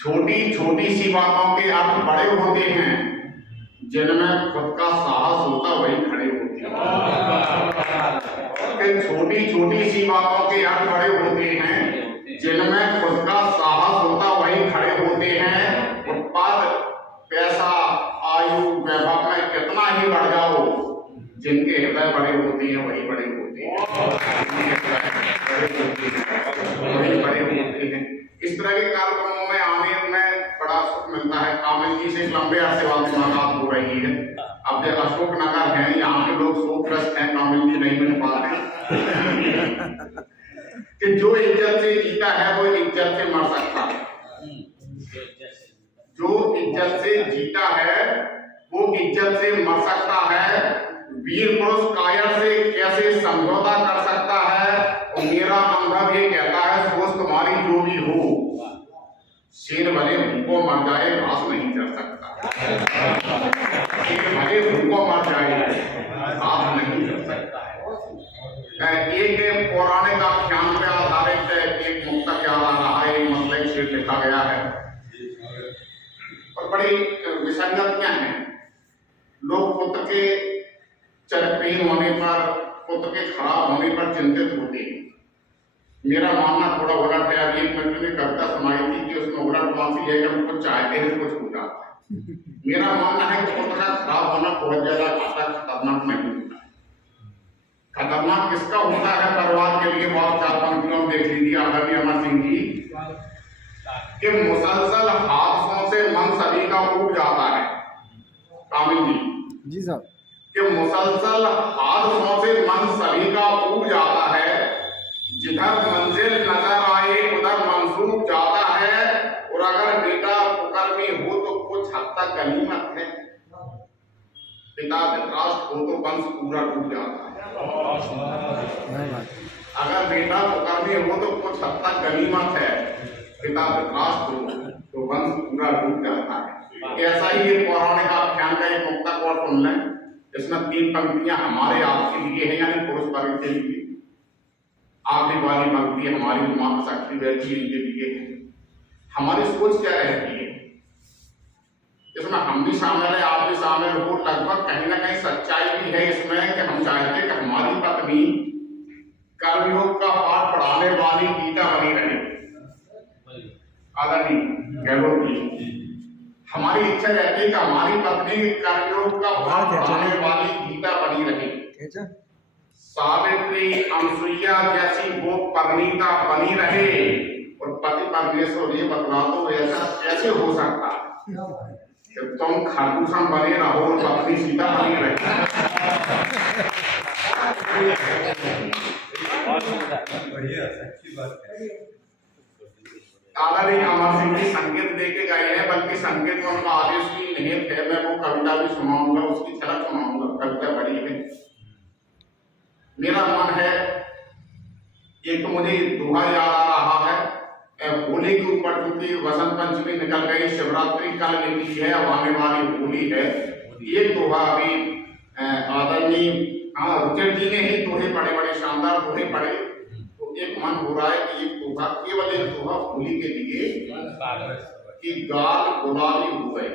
छोटी छोटी सी बातों के अर्थ बड़े होते हैं, जिनमें खुद का साहस होता वही खड़े होते हैं। छोटी छोटी सी बातों के अर्थ बड़े होते हैं, जिनमें खुद का साहस होता वही खड़े होते हैं। उत्पाद, पैसा, आयु, वैभव में कितना ही बढ़ जाओ, जिनके हृदय बड़े होते हैं वही बड़े होते हैं, वही बड़े होते हैं। इस तरह के कार्यक्रमों में आने में बड़ा सुख मिलता है। कामिल जी से लंबे अरसे बाद मुलाकात हो रही है। अब जब अशोक नगर है, यहाँ के लोग शोकग्रस्त हैं, कामिल जी नहीं मिल पा रहे कि जो इज्जत से जीता है वो इज्जत से मर सकता है, जो इज्जत से जीता है वो इज्जत से मर सकता है। वीर पुरुष कायर से कैसे समझौता कर सकता है, और मेरा अनुभव ये कहता है सोच तुम्हारी जो भी हो, शेर भले भूखों मर जाए घास नहीं चढ़ सकता, शेर भले भूखों मर जाए घास नहीं चढ़ सकता है। एक पौराणिक आख्यान पर आधारित एक मुक्तक याद आ रहा है, एक मतलब शेर लिखा गया है और बड़ी विसंगतियां हैं। लोग पुत्र के चरित्रहीन होने पर, पुत्र के खराब होने पर चिंतित होते हैं। मेरा मानना थोड़ा उलट है। अभी एक मिनट में कविता सुनाई थी कि उसमें उलट कौन सी है कि हम कुछ चाहते हैं कुछ हो जाता है। मेरा मानना है कि पुत्र का खराब होना बहुत ज्यादा खतरनाक नहीं होता है। खतरनाक किसका होता है परिवार के लिए, बहुत चार पंक्तियों में देख लीजिए आदरणीय अमर सिंह जी कि मुसलसल हादसों से मन सभी का उब जाता है। कामिल जी साहब कि मुसलसल हादसों से मन सभी का उब जाता है, जिधर मंजिल नजर आए उधर मंसूब जाता है, और अगर बेटा कुकर्मी हो तो कुछ हद तक गनीमत है, पिता धृतराष्ट्र हो तो वंश पूरा डूब जाता है। अगर बेटा कुकर्मी हो तो कुछ हद तक गनीमत है, पिता धृतराष्ट्र हो तो वंश पूरा डूब जाता है। ऐसा ही ये पौराणिक आख्यान का एक मुक्तक और सुन लें, इसमें 3 पंक्तियां हमारे आपके लिए है, यानी पुरुष वर्ग के लिए। आखिरी वाली पंक्ति हमारी माता शक्ति बैठी इनके लिए है। हमारी सोच क्या रहती है इसमें, हम भी शामिल है, आप भी शामिल हो। लगभग कहीं ना कहीं सच्चाई भी है इसमें कि हम चाहते हैं कि हमारी पत्नी कर्मयोग का पाठ पढ़ाने वाली गीता बनी रहे। आदरणीय गहलोत जी, हमारी इच्छा रहती है कि हमारी पत्नी कर्मयोग का पाठ पढ़ाने वाली गीता बनी रहे। सावित्री, अनसुईया जैसी वो परिणीता बनी रहे, और पति परमेश्वर ये बतला दो ऐसा कैसे हो सकता है कि तुम खरदूषण बने रहो और पत्नी सीता बनी रहे। आदरणीय अमर सिंह जी संकेत देके गए हैं, बल्कि संकेत में उनका आदेश भी नहीं है। मैं वो कविता भी सुनाऊंगा, उसकी झलक सुनाऊंगा। कविता बड़ी है। मेरा मन है, एक तो मुझे दोहा याद आ रहा है, होली के ऊपर चूंकि वसंत पंचमी निकल गई, शिवरात्रि कल निकली है, अब आने वाली होली है। एक दोहा अभी आदरणीय रुचिर जी ने ही दोहे पढ़े, बड़े शानदार दोहे पढ़े, तो एक मन हो रहा है कि एक दोहा, केवल एक दोहा होली के लिए कि गाल गुलाबी हो गए,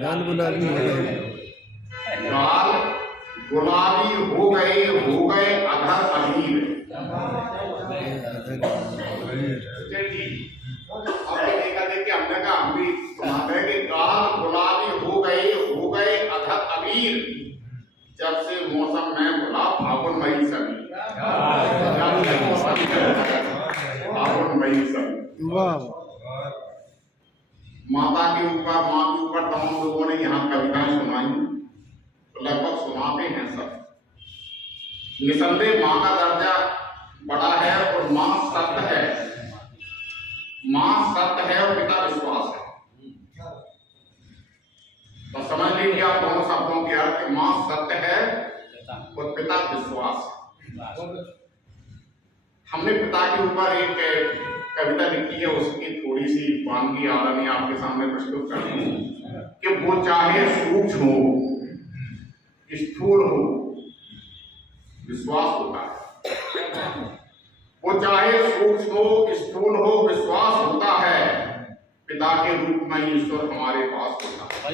गाल गुलाबी हो गए, गाल गुलाबी हो गए अधर अबीर। हमने कहा हम भी सुनाते हैं कि गाल गुलाबी हो गए अधर अबीर, जब से मौसम में गुलाब फागुन मई सभी, फागुन मई सभी। माता के ऊपर, माँ के ऊपर तमाम लोगों ने यहाँ कविताएं सुनाई, लगभग सुनाते हैं सब। निसंदेह माँ का दर्जा बड़ा है और माँ सत्य है, माँ सत्य है और पिता विश्वास है। तो समझ लीजिए आप दोनों शब्दों के अर्थ, माँ सत्य है और पिता विश्वास है। हमने पिता के ऊपर एक कविता लिखी है, उसकी थोड़ी सी वानगी आदरणीय आपके सामने प्रस्तुत कर दूं कि वो चाहे सूक्ष्म हो, स्थूल हो, विश्वास होता है। वो चाहे सूक्ष्म हो स्थूल हो विश्वास होता है, पिता के रूप में ईश्वर हमारे पास होता है।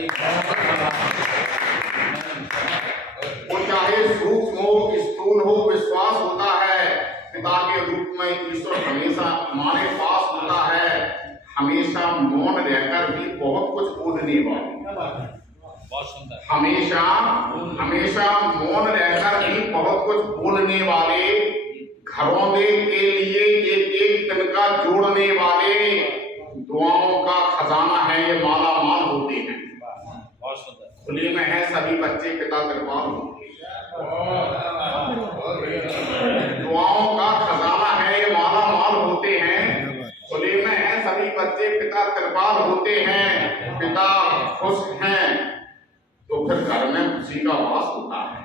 वो चाहे सूक्ष्म हो स्थूल हो विश्वास होता है, पिता के रूप में ईश्वर हमेशा हमारे पास होता है। हमेशा मौन रहकर भी बहुत कुछ बोलने वाले, हमेशा हमेशा मौन रहकर भी बहुत कुछ बोलने वाले, घरौंदे के लिए एक एक दिन का जोड़ने वाले, दुआओं का खजाना है ये माला माल होते हैं। खुले में है सभी बच्चे पिता कृपाल होते हैं, दुआओं का खजाना है ये माला माल होते हैं। खुले में है सभी बच्चे पिता कृपाल होते हैं। पिता खुश हैं तो फिर घर में खुशी का वास होता है।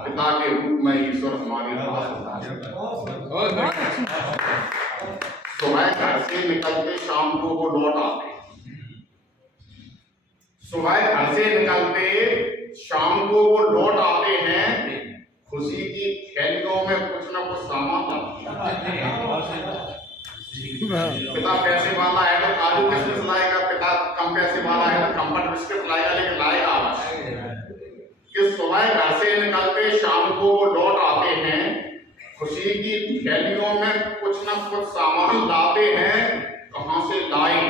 पिता के रूप में ईश्वर हमारे पास होता है। सुबह घर से निकलते शाम को वो लौट आते, सुबह घर से निकलते शाम को वो लौट आते हैं। खुशी की थैलियों में कुछ न कुछ सामान लाते हैं। पिता पैसे वाला है तो काजू किशमिश लाएगा, पिता कम पैसे वाला है तो कंफर्ट बिस्किट लाएगा, लेकिन लाएगा कि सुबह घर से निकलते शाम को वो लौट आते हैं। खुशी की थैलियों में कुछ न कुछ सामान लाते हैं। कहां से लाए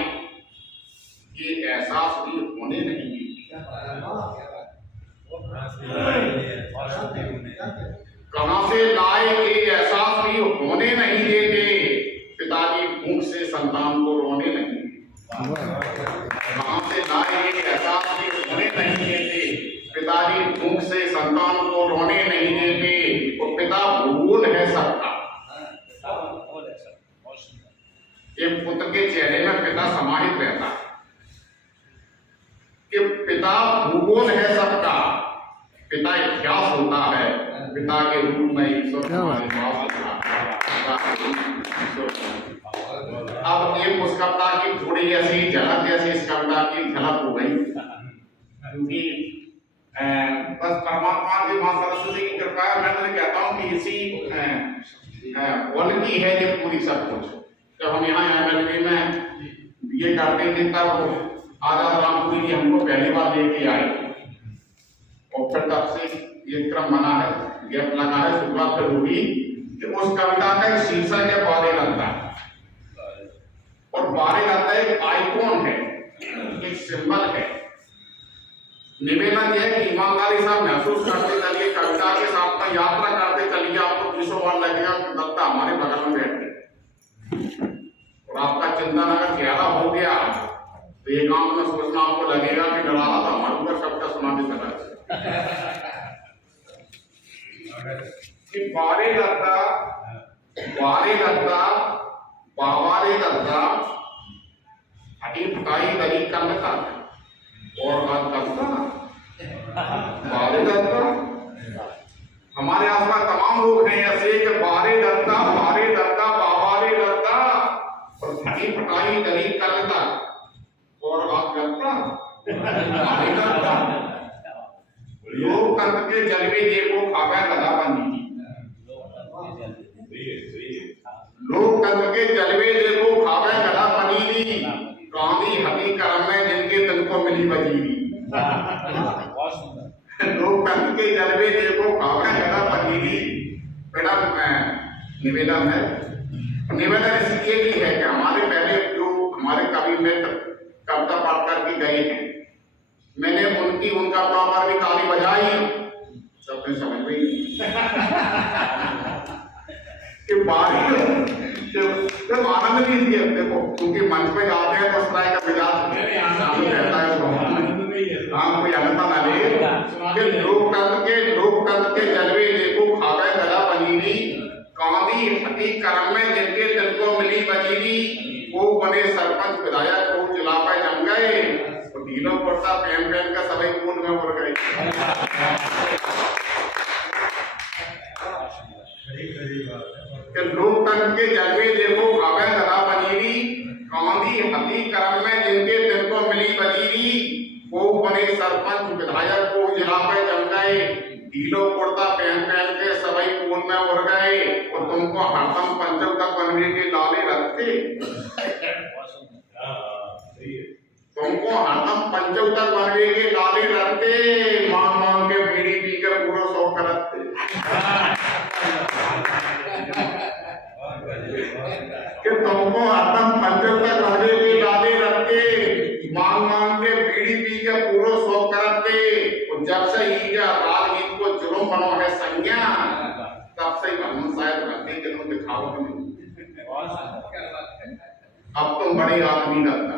ये एहसास भी होने नहीं देते, कहां से लाए ये एहसास भी होने नहीं देते। पिताजी भूख से संतान को रोने नहीं देते, कहां से लाए ये एहसास भी होने नहीं देते। पिताजी भूख से संतान को रोने नहीं देते। वो पिता भूल है सबका, एक पुत्र के चेहरे में पिता समाहित रहता है कि पिता भूगोल है सबका, पिता इतिहास होता है। पिता के रूप में ईश्वर हमारे पास होता है। अब एक उस कविता की थोड़ी ऐसी झलक, जैसे इस कविता की झलक हो गई, क्योंकि बस परमात्मा की मां सरस्वती की कृपा है। मैं तो कहता हूँ कि इसी उनकी है ये पूरी सब कुछ। जब हम यहाँ MLB में ये करते थे तब आजाद रामपुरी जी हमको पहली बार लेके आए और फिर तब से ये क्रम बना है, गैप लगा है, शुरुआत फिर होगी कि उस कविता का एक शीर्षक है बारे लगता, और बारे लगता एक आइकॉन है, एक सिंबल है। निवेदन यह है कि ईमानदारी से महसूस करते चलिए, कविता के साथ में यात्रा करते चलिए। आपको किसों बार लगेगा कि दत्ता हमारे बगल में बैठ गए, और आपका चिंतन अगर ज्यादा हो गया तो एकांत में सोचना आपको लगेगा कि डराना था हमारे ऊपर कविता सुनाते चला कि बारे दत्ता बावारे दत्ता हटी फटाई दरी करता और बात करता बारे दत्ता। हमारे आसपास तमाम लोग हैं ऐसे कि बारे दत्ता बावारे दत्ता और हटी फटाई दरी करता और बात करता बारे दत्ता। लोकतंत्र के जलवे देखो खावे लगा बनी, लोकतंत्र के जलवे देखो खावे गधा पनीरी, गांधी हती करम में जिनके तन को मिली वजीरी। लोकतंत्र के जलवे देखो खावे गधा पनीरी। मैडम निवेदन है, निवेदन इसलिए भी है कि हमारे पहले जो हमारे कवि मित्र कविता पाठ करके गए हैं, मैंने उनका प्रॉपर भी ताली बजाई, सबने समझ गई कि जब आनंद नहीं दिया। देखो क्योंकि मंच पे जाते हैं तो उस तरह का मिजाज रहता है, हाँ कोई अनता ना ले। लोकतंत्र के जलवे देखो खावे गला पनीरी, गांधी हती करम में जिनके दिल को मिली वजीरी, वो बने सरपंच विधायक को जिला पे जम गए, तो तीनों पड़ता पहन का सभी कूद में उड़ गए। लोकतंत्र के जलवे देखो खावे गधा पनीरी, गांधी हती करम में जिनके दिल को मिली वजीरी, वो बने सरपंच विधायक को जिला पे जम गए, ढीलो कुर्ता पहन के सभी गोद में उड़ गए और तुमको हरदम पंचों तक बनने के लाले रखते, तुमको हरदम पंचों तक बनने के लाले रखते, मांग मांग के बीड़ी पी के पूरा शौक करते। कि तुमको हरदम पंचों तक बनने के लाले रखते, मांग मांग के बीड़ी पी के पूरा शौक करते। और जब से ये राजनीति को जुर्म बनो है संज्ञा, तब से हम शायद रखते कि तुम दिखाओ नहीं। अब तुम बड़े आदमी लगता,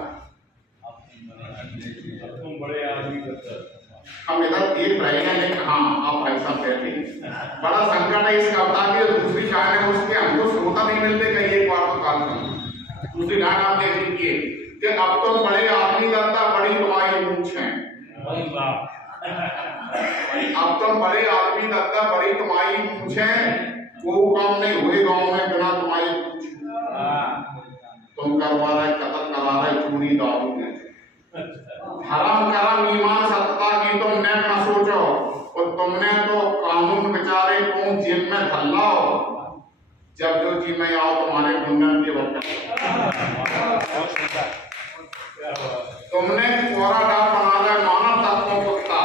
हम इधर देख रहे हैं लेकिन हाँ आप भाई साहब कहते हैं बड़ा संकट है इस कविता की। दूसरी लाइन है उसके हमको श्रोता नहीं मिलते कई एक बार तो काल में। दूसरी लाइन आप देख लीजिए कि अब तुम बड़े आदमी लगता, बड़ी तुम्हारी मूंछ है। अब तुम बड़े आदमी लगता, बड़ी तुम्हारी मूंछ है, वो काम नहीं हुए गांव में बिना तुम्हारी मूंछ। तुम करवा रहे कत्ल करा रहे चोरी दारू में, हराम करम ईमान सत्ता की तुमने न सोचो, और तुमने तो कानून बेचारे को जेल में धल्लाओ। जब जो जी में आओ तुम्हारे मुंडन के वक्त, तुमने कोरा डाल बना रहे मानव तत्वों कुत्ता,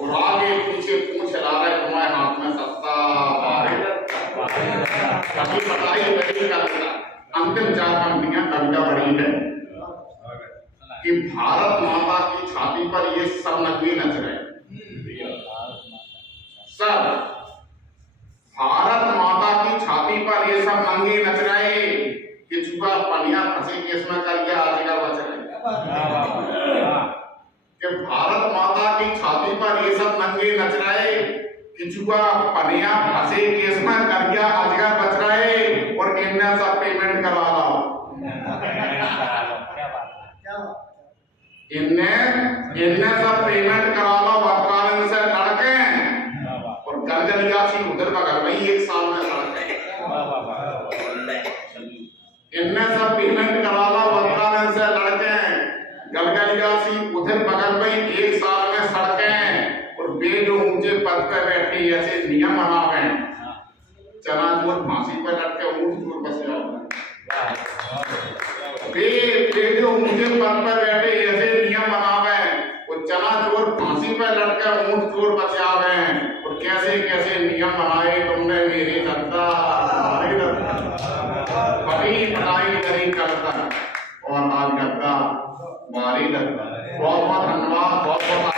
और आगे पीछे पूछ ला रहे तुम्हारे हाथ में सत्ता। कभी पता ही नहीं करता। अंतिम चार पंक्तियां कविता बड़ी है कि भारत माता की छाती पर ये सब नंगे नच रहे। सब भारत माता की छाती पर ये सब नंगे नच रहे कि चुका पनिया फंसे केस में कर गया आजकल बच रहे। कि भारत माता की छाती पर ये सब नंगे नच रहे कि चुका पनिया फंसे केस में कर गया आजकल बच रहे, और इनने सब पेमेंट करवा दो। इनने सब पेमेंट करा लो बदकालन से लड़के, और गलगलियासी उधर बगल में ही 1 साल में सड़के। इनने सब पेमेंट करा लो बदकालन से लड़के, गलगलियासी उधर बगल में ही 1 साल में सड़के। और बे जो ऊंचे पद पे बैठे ऐसे नियम बनावे, चना चोर फांसी पर लटके ऊंट चोर बस जाओ। बे जो ऊंचे पद पर बैठे ऐसे नियम बनावे, और चना चोर फांसी पर लटके ऊंट चोर बचावे। और कैसे कैसे नियम बनाए तुमने मेरे दत्ता, बड़ी भलाई करी करता, और आज दत्ता बारी दत्ता। बहुत बहुत धन्यवाद, बहुत बहुत